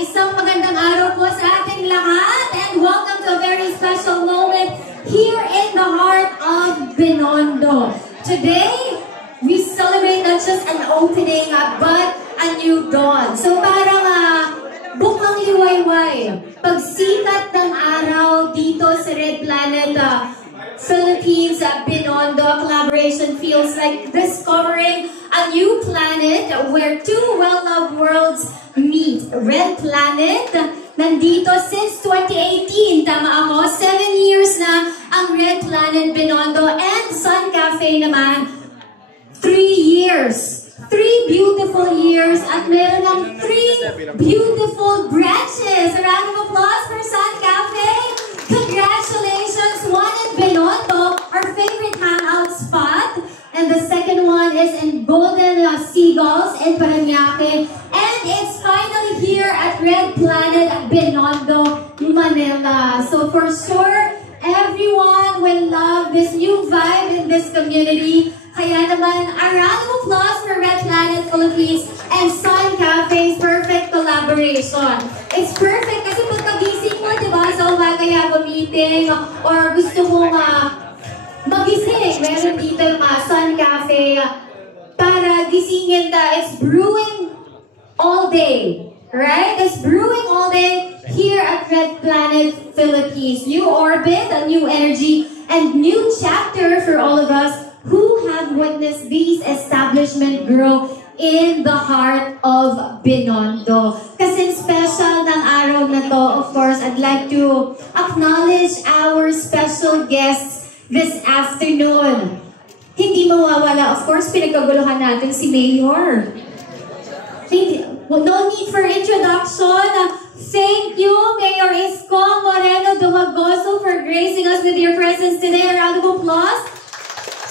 Isang magandang araw po sa ating lahat and welcome to a very special moment here in the heart of Binondo. Today, we celebrate not just an opening but a new dawn. So parang bukang liwayway, pagsikat ng araw dito sa Red Planet Philippines Binondo collaboration feels like discovering a new planet where two well-loved worlds meet. Red Planet, nandito since 2018. Tama ako, 7 years na ang Red Planet Binondo, and Sun Cafe naman, 3 years. 3 beautiful years at meron ng 3 beautiful branches. A round of applause for Sun Cafe. Congratulations, one in Binondo, our favorite hangout spot. And the second one is in Golden Seagulls in Parañaque. And it's finally here at Red Planet Binondo, Manila. So for sure, everyone will love this new vibe in this community. Kaya naman, a round of applause for Red Planet Philippines and Sun Cafe's perfect collaboration. It's perfect kasi pagkagising mo, diba, sa umaga yung meeting or gusto mong magising, meron dito yung Sun Cafe para gisingin it's brewing all day, right? It's brewing all day here at Red Planet Philippines. New orbit, a new energy, and new chapter for all of us who have witnessed these establishment grow in the heart of Binondo. Kasi special ng araw na to, of course, I'd like to acknowledge our special guests this afternoon. Hindi mawawala, of course, pinagkaguluhan natin si Mayor. Well, no need for introduction. Thank you, Mayor Isko Moreno Dumagoso, for gracing us with your presence today. A round of applause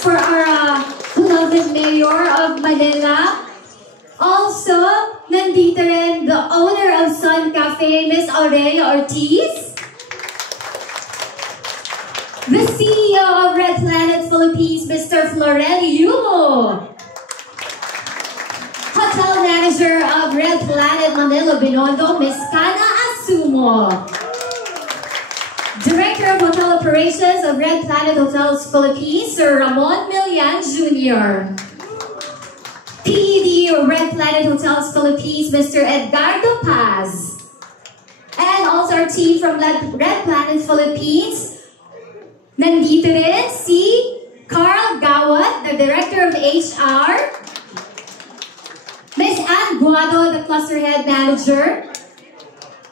for our beloved Mayor of Manila. Also, nandito rin the owner of Sun Cafe, Miss Aurelia Ortiz. The CEO of Red Planet Philippines, Mr. Florel Yumo. Hotel Manager of Red Planet Manila Binondo, Ms. Kana Asumo. Director of Hotel Operations of Red Planet Hotels Philippines, Sir Ramon Milian Jr. PED of Red Planet Hotels Philippines, Mr. Edgardo Paz. And also our team from Red Planet Philippines. Nandito rin si Carl Gawat, the Director of HR. Ms. Ann Guado, the Cluster Head Manager.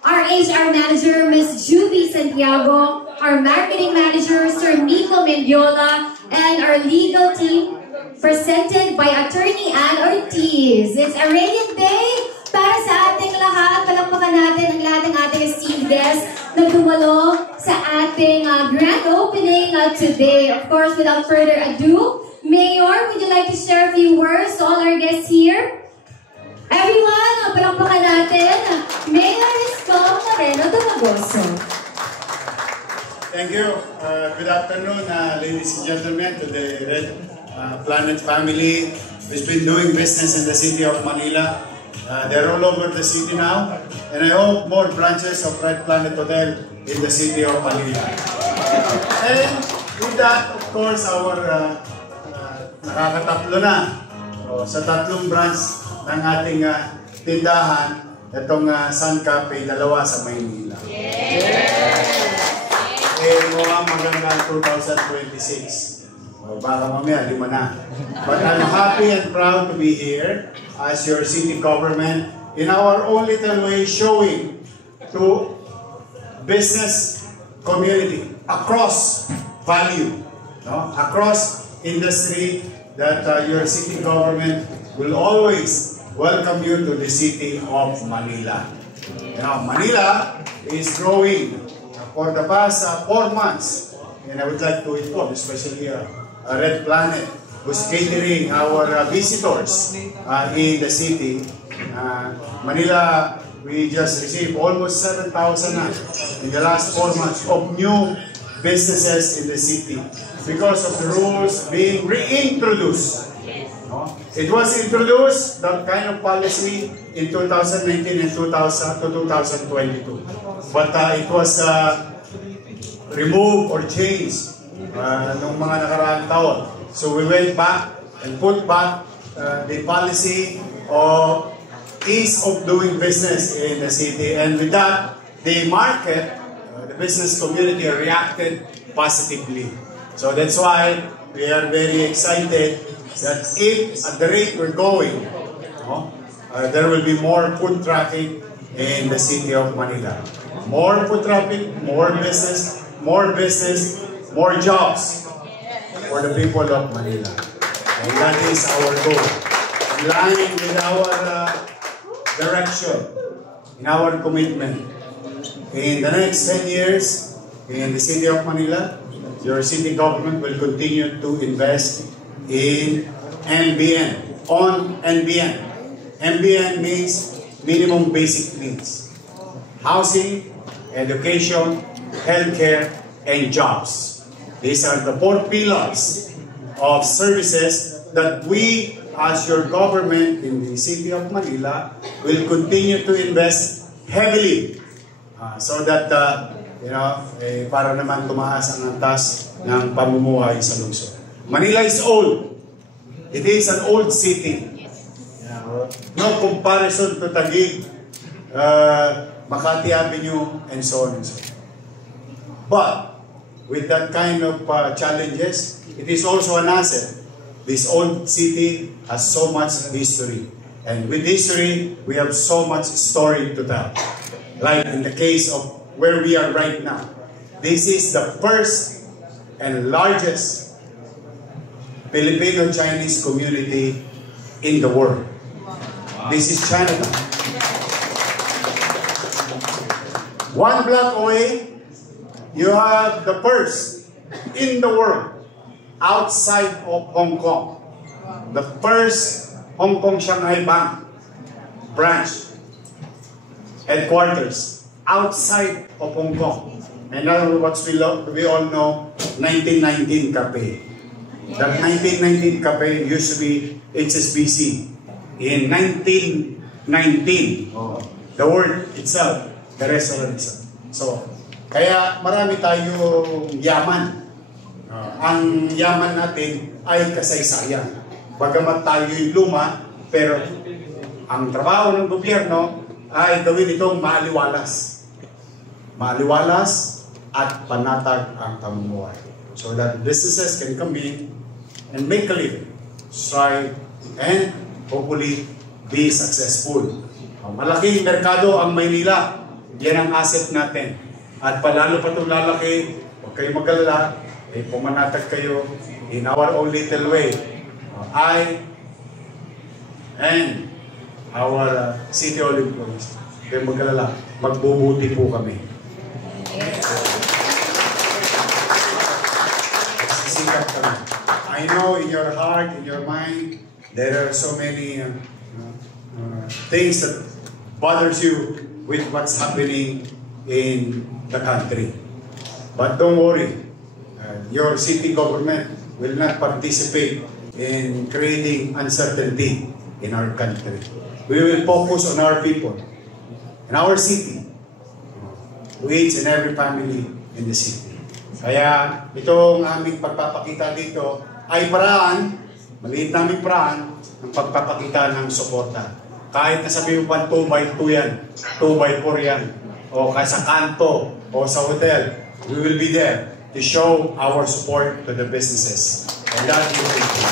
Our HR Manager, Ms. Juvie Santiago. Our Marketing Manager, Sir Nico Mendiola. And our legal team, presented by Attorney Ann Ortiz. It's a radiant day para sa ating lahat. Palakpakan natin ang lahat ng ating esteemed guests na dumalo sa ating grand opening today. Of course, without further ado, Mayor, would you like to share a few words to all our guests here? Everyone, palakpakan natin Mayor Isko Moreno Dumagoso. Thank you. Good afternoon, ladies and gentlemen, to the Red Planet family who's been doing business in the city of Manila. They're all over the city now, and I hope more branches of Red Planet Hotel in the city of Manila. And with that, of course, our nakakatatlo na. So, sa tatlong branch ng ating tindahan, itong Sun Cafe, dalawa sa Maynila. Eh, mukhang magandang 2026. Baka mamaya, 5 na. But I'm happy and proud to be here as your city government in our own little way, showing to business community across value, no? Across industry, that your city government will always welcome you to the city of Manila. Now, Manila is growing for the past 4 months, and I would like to inform, especially Red Planet, who's catering our visitors in the city. Manila, we just received almost 7,000 in the last 4 months of new businesses in the city because of the rules being reintroduced. No? It was introduced, that kind of policy, in 2019 and 2022. But it was removed or changed nung mga nakaraang taon. So we went back and put back the policy of ease of doing business in the city. And with that, the market, the business community reacted positively. So that's why we are very excited that if at the rate we're going, there will be more foot traffic in the city of Manila. More foot traffic, more business, more jobs for the people of Manila. And that is our goal. In line with our direction, in our commitment. In the next 10 years, in the city of Manila, your city government will continue to invest in NBN, on NBN. NBN means minimum basic needs. Housing, education, healthcare, and jobs. These are the 4 pillars of services that we, as your government in the city of Manila, will continue to invest heavily so that, para naman tumaas ang antas ng pamumuhay sa lungsod. Manila is old. It is an old city. No comparison to Taguig, Makati Avenue, and so on and so on. But with that kind of challenges, it is also an asset. This old city has so much history. And with history, we have so much story to tell. Like in the case of where we are right now. This is the first and largest Filipino-Chinese community in the world. This is Chinatown. 1 block away, you have the first in the world outside of Hong Kong. The first Hong Kong Shanghai Bank branch headquarters outside of Hong Kong. And now what we all know, 1919 Cafe. That 1919 Cafe used to be HSBC. In 1919, the word itself, the restaurant itself. So, kaya marami tayong yaman. Ang yaman natin ay kasaysayan. Bagamat tayo'y luma, pero ang trabaho ng gobyerno ay gawin itong maaliwalas. Maaliwalas at panatag ang pamumuhay. So that businesses can come in and make a living, strive, and hopefully be successful. Malaking merkado ang Maynila. Yan ang asset natin. At palalo pa itong lalaki, huwag kayong mag-alala, pumanatag kayo in our own little way. I and our City Hall employees, huwag kayong mag-alala, magbubuti po kami. I know in your heart, in your mind, there are so many things that bothers you with what's happening in the country. But don't worry, your city government will not participate in creating uncertainty in our country. We will focus on our people, in our city, to each and every family in the city. Kaya itong aming pagpapakita dito ay paraan, maliit naming paraan, ng pagpapakita ng suporta. Kahit na sabihin mo pa 2x2 yan, 2x4 yan, o sa kanto, o sa hotel, we will be there to show our support to the businesses. And that will be it.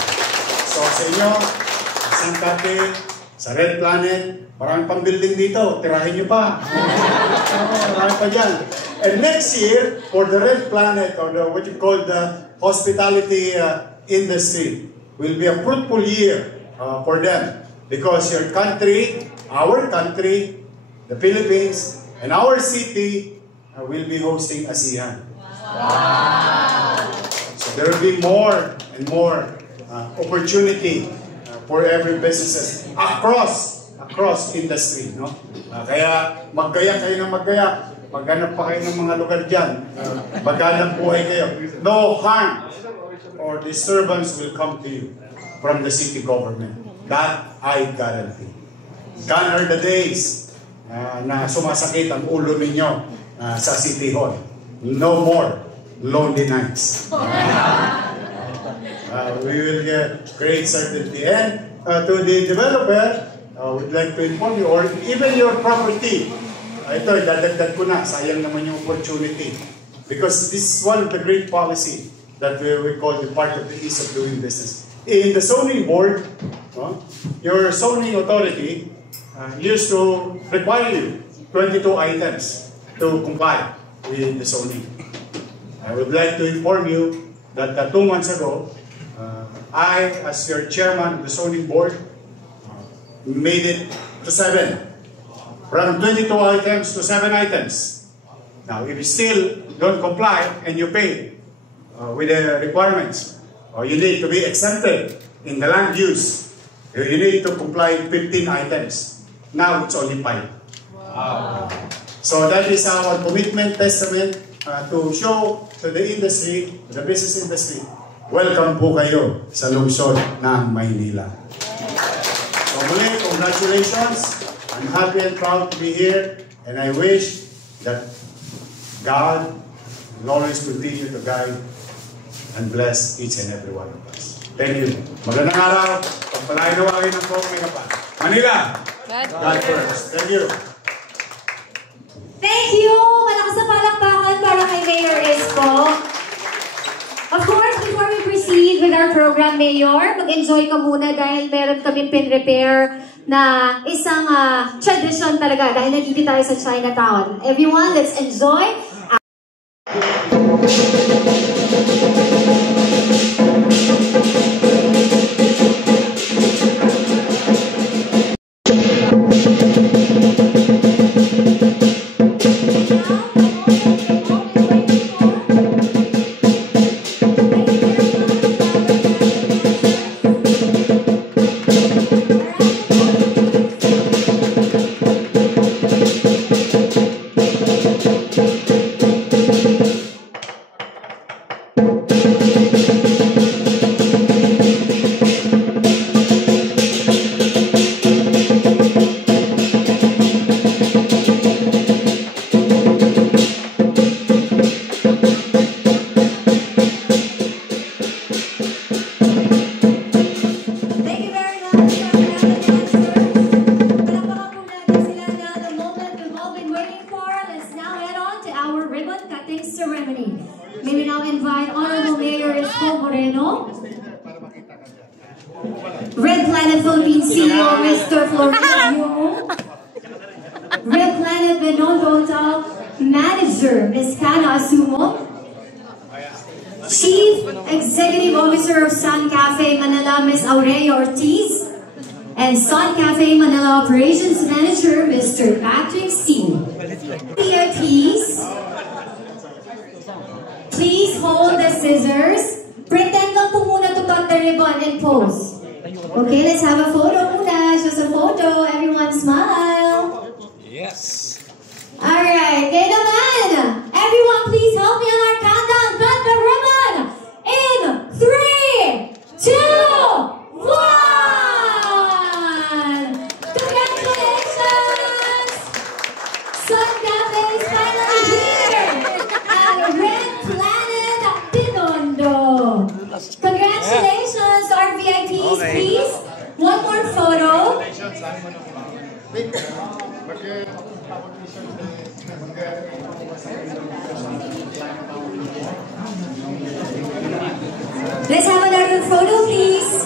So sa inyo, sa Cafe, sa Red Planet, maraming pang building dito, tirahin nyo pa. Marami pa dyan. And next year, for the Red Planet, or what you call the hospitality industry, will be a fruitful year for them. Because your country, our country, the Philippines, and our city will be hosting ASEAN. Wow. So there will be more and more opportunity for every businesses across industry. No? Kaya maggaya kayo ng maggaya. Maghanap pa kayo ng mga lugar dyan. Maghanap buhay kayo. No harm or disturbance will come to you from the city government. That I guarantee. Gone are the days na sumasakit ang ulo ninyo sa City Hall. No more lonely nights. We will get great certainty. And to the developer, would like to inform you, or even your property, ito, dadagdag ko na, sayang naman yung opportunity. Because this is one of the great policy that we call the part of the ease of doing business. In the zoning board, your zoning authority used to require you 22 items to comply with the zoning. I would like to inform you that 2 months ago, I, as your chairman of the zoning board, made it to 7. From 22 items to 7 items. Now, if you still don't comply and you pay with the requirements, or you need to be exempted in the land use, you need to comply 15 items. Now, it's only 5. Wow. So that is our commitment testament to show to the industry, the business industry, welcome po kayo sa lungsod ng Maynila. So muli, congratulations. I'm happy and proud to be here, and I wish that God will always continue to guide and bless each and every one of us. Thank you. Magandang araw. Pagpalain nawa kayo ng Pong May Kapal. Manila! God first. Thank you. Thank you! Malakas na palakpakan para kay Mayor Isko. Of course, before we proceed with our program, Mayor, mag-enjoy ka muna dahil meron kami pin-repair na isang tradition talaga dahil nandito tayo sa Chinatown. Everyone, let's enjoy. Now, Red Planet Philippines CEO, Mr. Florencio. Red Planet Binondo Hotel Manager, Ms. Kana Asumo. Chief Executive Officer of Sun Cafe Manila, Ms. Aurelio Ortiz. And Sun Cafe Manila Operations Manager, Mr. Patrick C. Here, please hold the scissors. Pretend lang po muna to cut the ribbon and pose. Okay, let's have a photo muna. Just a photo. Everyone smile. Yes. Alright, kaya naman. Everyone, please help me on our countdown. Cut the ribbon in 3, 2, 1. Congratulations! Sun Cafe is finally here at Red Planet Binondo. Congratulations, our VIPs, please. One more photo. Let's have another photo, please.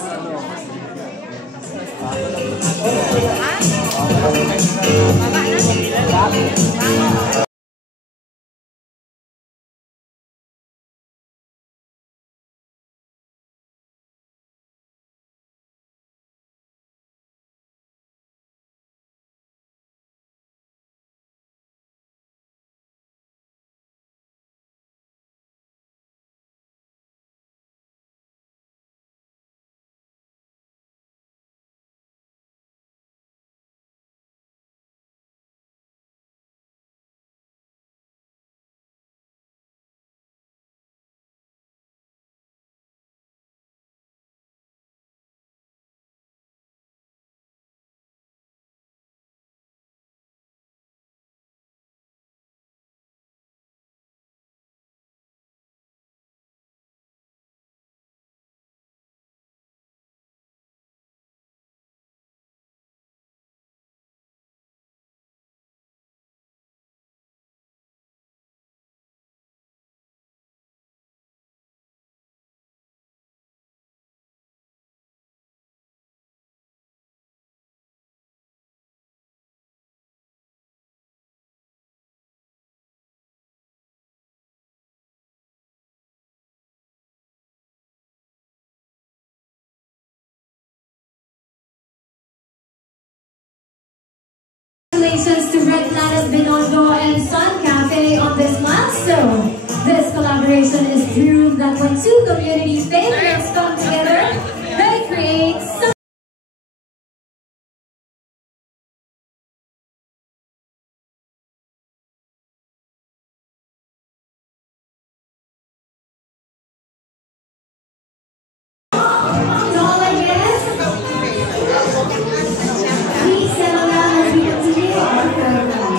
Congratulations to Red Planet Binondo and Sun Cafe on this milestone. This collaboration is proof that when two communities' favorites come together, they create something. Please settle down as we continue our program.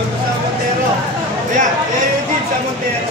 Punta sa Montero. Kaya Eugene sa Montero.